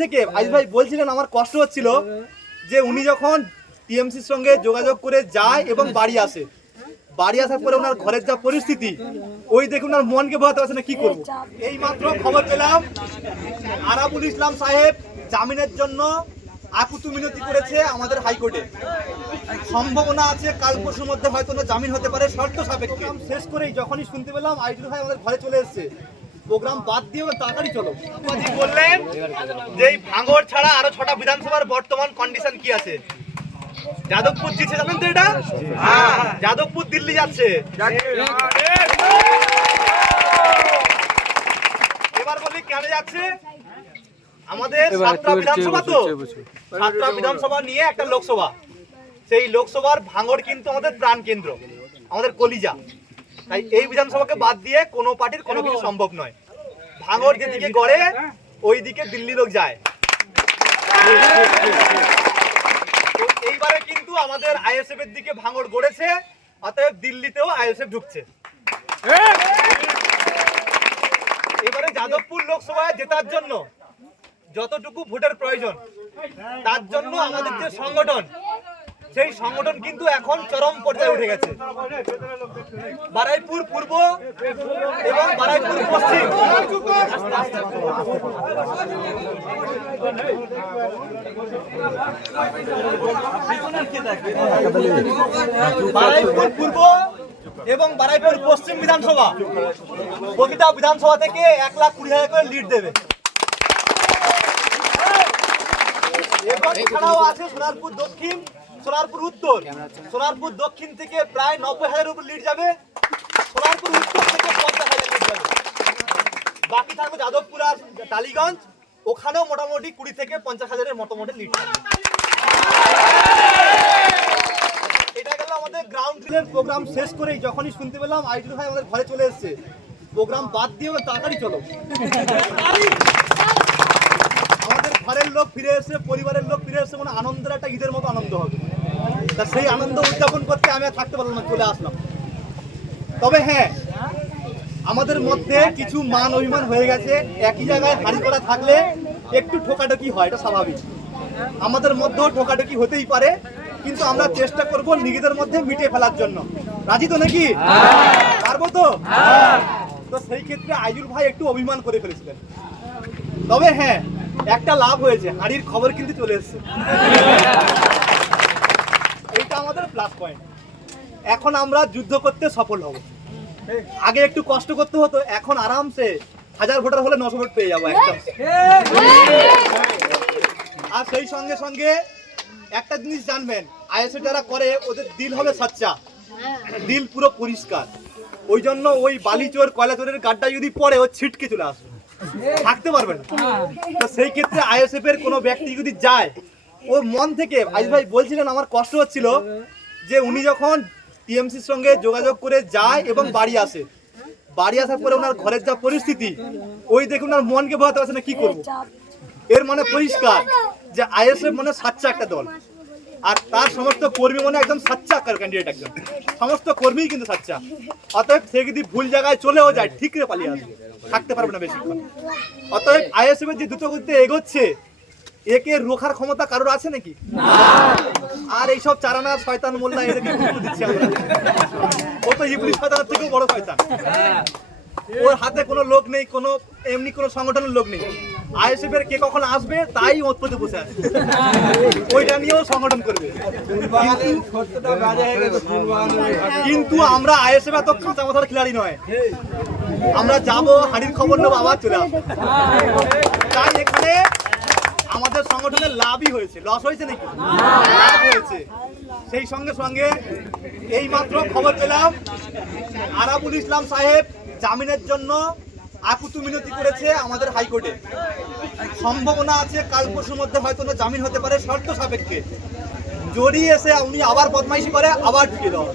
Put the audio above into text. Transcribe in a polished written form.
থেকে আইজ ভাই বলছিলেন আমার কষ্ট হচ্ছিল যে উনি যখন টিএমসির সঙ্গে যোগাযোগ করে যায় এবং বাড়ি আসে, বাড়ি আসার পরে ওনার ঘরের যা পরিস্থিতি, ওই দেখে ওনার মনকে বোঝাতে পারছে না কি করবো। এই মাত্র খবর পেলাম আরাবুল ইসলাম সাহেব জামিনের জন্য আকুতি মিনতি করেছে আমাদের হাইকোর্টে। সম্ভাবনা আছে কাল পরশুর মধ্যে হয়তো না জামিন হতে পারে শর্ত সাপেক্ষে। প্রোগ্রাম শেষ করেই যখনই শুনতে পেলাম আইজুল ভাই আমাদের ঘরে চলে এসেছে, প্রোগ্রাম বাদ দিয়ে তাড়াতাড়ি চলো। বললেন যে এই ভাঙড় ছাড়া আরো 6টা বিধানসভার বর্তমান কন্ডিশন কি আছে। যাদবপুর জিতছে জানেন তো, এটা যাদবপুর দিল্লি যাচ্ছে। এবার বলি কেন যাচ্ছে, আমাদের 7টা বিধানসভা, তো 7টা বিধানসভা নিয়ে একটা লোকসভা, সেই লোকসভার ভাঙড় কিন্তু আমাদের প্রাণ কেন্দ্র, আমাদের কলিজা। তাই এই বিধানসভাকে বাদ দিয়ে কোনো পার্টির কোনো কিছু সম্ভব নয়। ভাঙড় যেদিকে গড়ে ওই দিকে দিল্লি লোক যায়। তো এইবারে কিন্তু আমাদের আইএসএফ এর দিকে ভাঙড় গড়েছে, অতএব দিল্লিতেও আইএসএফ ঢুকছে। এবারে যাদবপুর লোকসভায় জেতার জন্য যতটুকু ভোটের প্রয়োজন, তার জন্য আমাদের যে সংগঠন, সেই সংগঠন কিন্তু এখন চরম পর্যায়ে উঠে গেছে। বারাইপুর পূর্ব এবং বারাইপুর পশ্চিম, বারাইপুর পূর্ব এবং বারাইপুর পশ্চিম বিধানসভা, প্রতিটা বিধানসভা থেকে 1,20,000 করে লিড দেবে। এবং এছাড়াও আছে সোনারপুর দক্ষিণ, সোনারপুর উত্তর। সোনারপুর দক্ষিণ থেকে প্রায় 90,000 উপর লিড যাবে, সোনারপুর উত্তর থেকে 50,000 লিড যাবে। বাকি থাকবে যাদবপুর আর টালিগঞ্জ, ওখানেও মোটামুটি 20 থেকে 50,000-এর মোটামুটি লিড যাবে। এটা গেল আমাদের গ্রাউন্ড জিরোর প্রোগ্রাম শেষ করেই যখনই শুনতে পেলাম আইজুল ভাই আমাদের ঘরে চলে এসেছে, প্রোগ্রাম বাদ দিয়ে তাড়াতাড়ি চলো। আমাদের ঘরের লোক ফিরে এসে, পরিবারের লোক ফিরে এসে, মানে আনন্দের একটা ঈদের মতো আনন্দ হবে। তা সেই আনন্দ উদযাপন করতে আমি আর থাকতে পারলাম না, চলে আসলাম। তবে হ্যাঁ, আমাদের মধ্যে কিছু মান অভিমান হয়ে গেছে। একই জায়গায় হাঁড়ি করা থাকলে একটু ঠোকাঠকি হয়, এটা স্বাভাবিক। আমাদের মধ্যেও ঠোকাঠকি হতেই পারে, কিন্তু আমরা চেষ্টা করব নিজেদের মধ্যে মিটিয়ে ফেলার জন্য। রাজি তো নাকি? পারবো তো? তো সেই ক্ষেত্রে আইজুল ভাই একটু অভিমান করে ফেলেছিলেন। তবে হ্যাঁ, একটা লাভ হয়েছে, হাঁড়ির খবর কিন্তু চলে এসেছে। এইটা আমাদের প্লাস পয়েন্ট। এখন আমরা যুদ্ধ করতে সফল হব। আগে একটু কষ্ট করতে হতো, এখন আরামসে 1000 ভোটার হলে 900 ভোট পেয়ে যাবো একদম। আর সেই সঙ্গে সঙ্গে একটা জিনিস জানবেন, আইএসএফ যারা করে ওদের দিল হবে সাচ্চা, দিল পুরো পরিষ্কার। ওই জন্য ওই বালিচোর কয়লাচোরের গাড্ডা যদি পড়ে ও ছিটকে চলে আসবে, থাকতে পারবে না। তো সেই ক্ষেত্রে আইএসএফ এর কোনো ব্যক্তি যদি যায়, ও মন থেকে, আইজ ভাই বলছিলেন আমার কষ্ট হচ্ছিল যে উনি যখন টিএমসির সঙ্গে যোগাযোগ করে যায় এবং বাড়ি আসে, বাড়ি আসার পরে ওনার ঘরের যা পরিস্থিতি, ওই দেখে ওনার মনকে বোঝাতে পারছে না কি করবো। এর মানে পরিষ্কার যে আইএসএফ মানে সাচ্চা একটা দল, আর তার সমস্ত কর্মী মানে একদম সাচ্চা ক্যান্ডিডেট, একদম সমস্ত কর্মী কিন্তু সাচ্চা। অতএব সে যদি ভুল জায়গায় চলেও যায়, ঠিক করে পালিয়ে আসবে, থাকতে পারবে না বেশিক্ষণ। অতএব আইএসএফ এর যে দ্রুত গতিতে এগোচ্ছে, একে রোখার ক্ষমতা কারোর আছে নাকি? আর এইসব চারানা শয়তান মোল্লা এদেরকে গুরুত্ব দিচ্ছি আমরা। ও তো ইবলিস শয়তানের থেকেও বড় শয়তান। ওর হাতে কোনো লোক নেই, কোনো এমনি কোনো সংগঠনের লোক নেই। আইএসএফ এর কে কখন আসবে তাই ওতপদে বসে আছে, ওইটা নিয়েও সংগঠন করবে। কিন্তু আমরা আইএসএফ এত কাঁচা মাথার খিলাড়ি নয়, আমরা যাবো, হাঁড়ির খবর নেবো, আবার চলে আসবো। তাই এখানে আমাদের সংগঠনের লাভই হয়েছে, লস হয়েছে নাকি? লাভ হয়েছে। সেই সঙ্গে সঙ্গে এই মাত্র খবর পেলাম আরাবুল ইসলাম সাহেব জামিনের জন্য আকুতি মিনতি করেছে আমাদের হাইকোর্টে। সম্ভাবনা আছে কাল পরশুর মধ্যে হয়তো না জামিন হতে পারে শর্ত সাপেক্ষে। যদি এসে উনি আবার বদমাইশি করে, আবার ঢুকিয়ে দেওয়া।